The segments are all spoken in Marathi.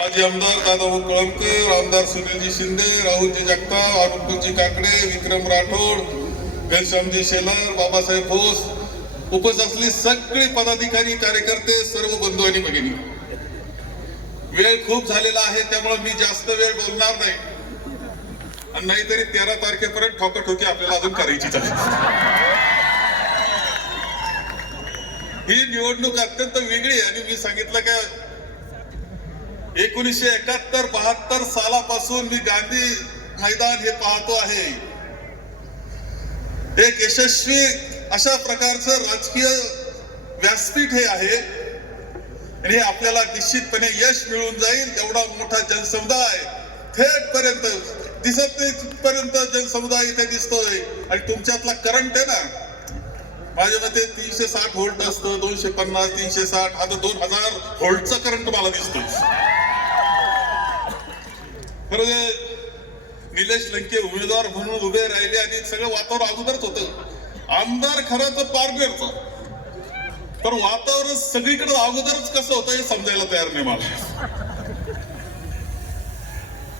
माजी आमदार दादाभाऊ कळमकर आमदार सुनीलजी शिंदे राहुलजी जगताप अरुणजी काकडे विक्रम राठोड घनश्यामजी शेलार बाबासाहेब भोस उपस्थित असलेली सगळे पदाधिकारी कार्यकर्ते सर्व बंधू आणि भगिनी. वेळ खूप झालेला आहे त्यामुळे मी जास्त वेळ बोलणार नाही. आणि नाहीतरी तेरा तारखेपर्यंत ठोकाठोकी आपल्याला अजून करायचीच आहे. ही निवडणूक अत्यंत वेगळी आणि मी सांगितलं का एकोणीसशे एकाहत्तर बहात्तर सालापासून मी गांधी मैदान हे पाहतो आहे. एक यशस्वी अशा प्रकारचं राजकीय व्यासपीठ हे आहे. आणि हे आपल्याला निश्चितपणे यश मिळून जाईल एवढा मोठा जनसमुदाय थेट पर्यंत दिसत नाही तिथपर्यंत जनसमुदाय इथे दिसतोय. आणि तुमच्यातला करंट आहे ना माझ्या मते तीनशे साठ व्होल्ट असतं दोनशे पन्नास तीनशे साठ आता दोन हजार व्होल्टचा करंट मला दिसतोय. खरं निलेश लंके उमेदवार म्हणून उभे राहिले आणि सगळं वातावरण अगोदरच होत. आमदार खरं तर पारनेरचा पण वातावरण सगळीकडे अगोदरच कसं होतं हे समजायला तयार नाही मला.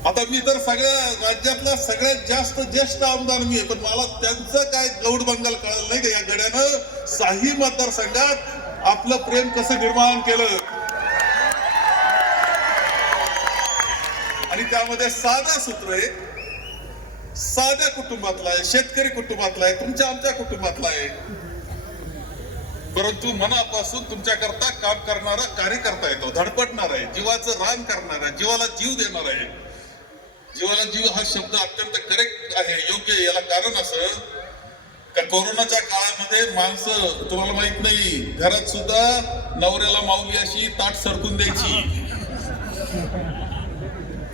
आता मी तर सगळ्या राज्यातला सगळ्यात जास्त ज्येष्ठ आमदार मी आहे पण मला त्यांचं काय गौड बंगाल कळलं नाही का? या गड्यानं साही मतदारसंघात आपलं प्रेम कसं निर्माण केलं? आणि त्यामध्ये साधा सूत्र आहे. साध्या कुटुंबातला आहे शेतकरी कुटुंबातला आहे तुमच्या आमच्या कुटुंबातला आहे. परंतु मनापासून तुमच्याकरता काम करणारा कार्यकर्ता येतो धडपडणार आहे जीवाचं रान करणार आहे जीवाला जीव देणार आहे. जीवाला जीव हा शब्द अत्यंत करेक्ट आहे योग्य याला कारण असं का कोरोनाच्या काळामध्ये माणसं तुम्हाला माहीत नाही घरात सुद्धा नवऱ्याला माऊली अशी ताट सरकून द्यायची.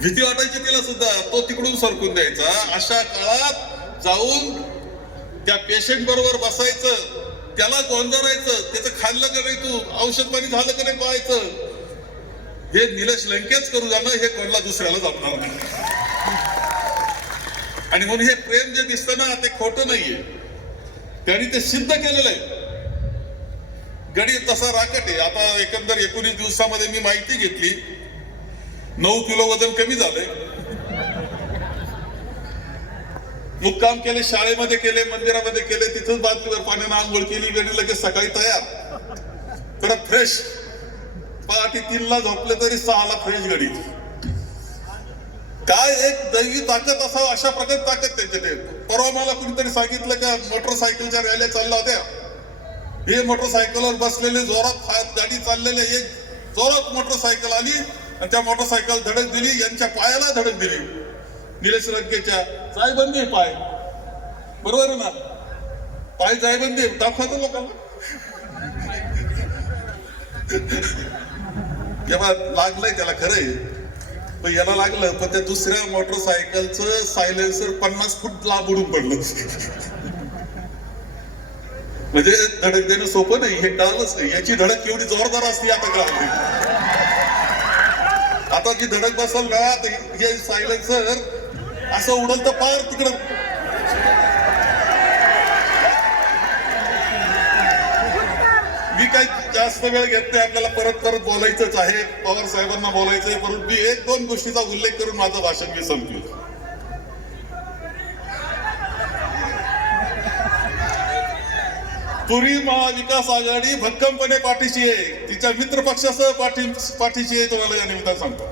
भीती वाटायची तिला सुद्धा. तो तिकडून सरकून द्यायचा. अशा काळात जाऊन त्या पेशंट बरोबर बसायचं. त्याला गोंधरायचं त्याचं खाल्लं का नाही तू? औषध पाणी झालं का नाही पाहायचं? हे निलेश लंकेच करू जाणं हे कोणाला दुसऱ्याला जमणार नाही. आणि म्हणून हे प्रेम जे दिसतं ना ते खोटं नाहीये. त्यांनी ते सिद्ध केलेलं आहे. गणित तसा राकट आहे. आता एकंदर एकोणीस दिवसामध्ये मी माहिती घेतली. नऊ किलो वजन कमी झालंय मुक्काम केले शाळेमध्ये केले मंदिरामध्ये केले तिथंच बादलीवर पाण्यानं आंघोळ केली गेली लगेच सकाळी तयार. परत फ्रेश पहाटे तीनला झोपले तरी सहाला फ्रेश घडी काय एक दैवी ताकद असावं अशा प्रकारे ताकद त्यांच्यात परवा मला कुणीतरी सांगितलं का मोटरसायकलच्या रॅल्या चालल्या होत्या. हे मोटरसायकलवर बसलेले जोरात गाडी चाललेले एक जोरात मोटरसायकल आली. आणि त्या मोटरसायकल धडक दिली यांच्या पायाला धडक दिली. निलेश रंगेच्या जायबंदी आहे पाय. बरोबर ना? पाय जायबंदी आहे. दाखवा लोकांना. जेव्हा लागलंय त्याला खरंय पण याला लागलं पण त्या दुसऱ्या मोटरसायकलचं सायलेन्सर पन्नास फूट लांब उडून पडलं. म्हणजे धडक देणं सोपं नाही हे टाळलंच नाही. याची धडक एवढी जोरदार असते आता का आता जी धडक बसल ना तर हे सायलेन्सर असं उडल तर पार तिकडं. मी काही जास्त वेळ घेत नाही आपल्याला परत परत बोलायचंच आहे. पवार साहेबांना बोलायचंय परंतु मी एक दोन गोष्टीचा उल्लेख करून माझं भाषण मी संपलो पुरी महाविकास आघाडी भक्कमपणे पाठीशी आहे. तिच्या मित्र पक्षासह पाठी पाठीशी आहे तुम्हाला या निमित्तानं सांगतो.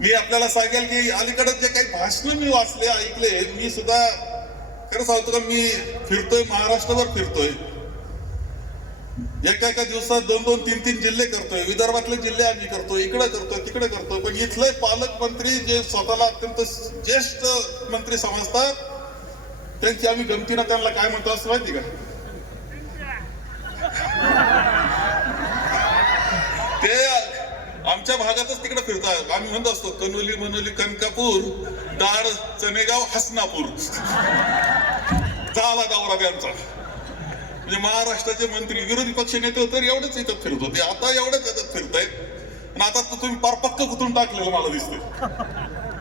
मी आपल्याला सांगेल की अलीकडे जे काही भाषण मी वाचले ऐकले मी सुद्धा खरं सांगतो का मी फिरतोय महाराष्ट्रभर फिरतोय. एका एका दिवसात दोन दोन तीन तीन जिल्हे करतोय. विदर्भातले जिल्हे आम्ही करतोय इकडे करतोय तिकडे करतोय. पण इथले पालकमंत्री जे स्वतःला अत्यंत ज्येष्ठ मंत्री समजतात त्यांची आम्ही गमतीनं त्यांना काय म्हणतो असं माहिती का? ते आमच्या भागातच तिकडे फिरतात. आम्ही म्हणत असतो कनोली मनोली कनकापूर दाड चनेगाव हसनापूर. झाला दौरा त्यांचा. म्हणजे महाराष्ट्राचे मंत्री विरोधी पक्ष नेते तर एवढंच येतात फिरत होते. आता एवढंच येतात फिरतायत. आणि आता तर तुम्ही पार पक्क कुठून टाकलेलं मला दिसतंय.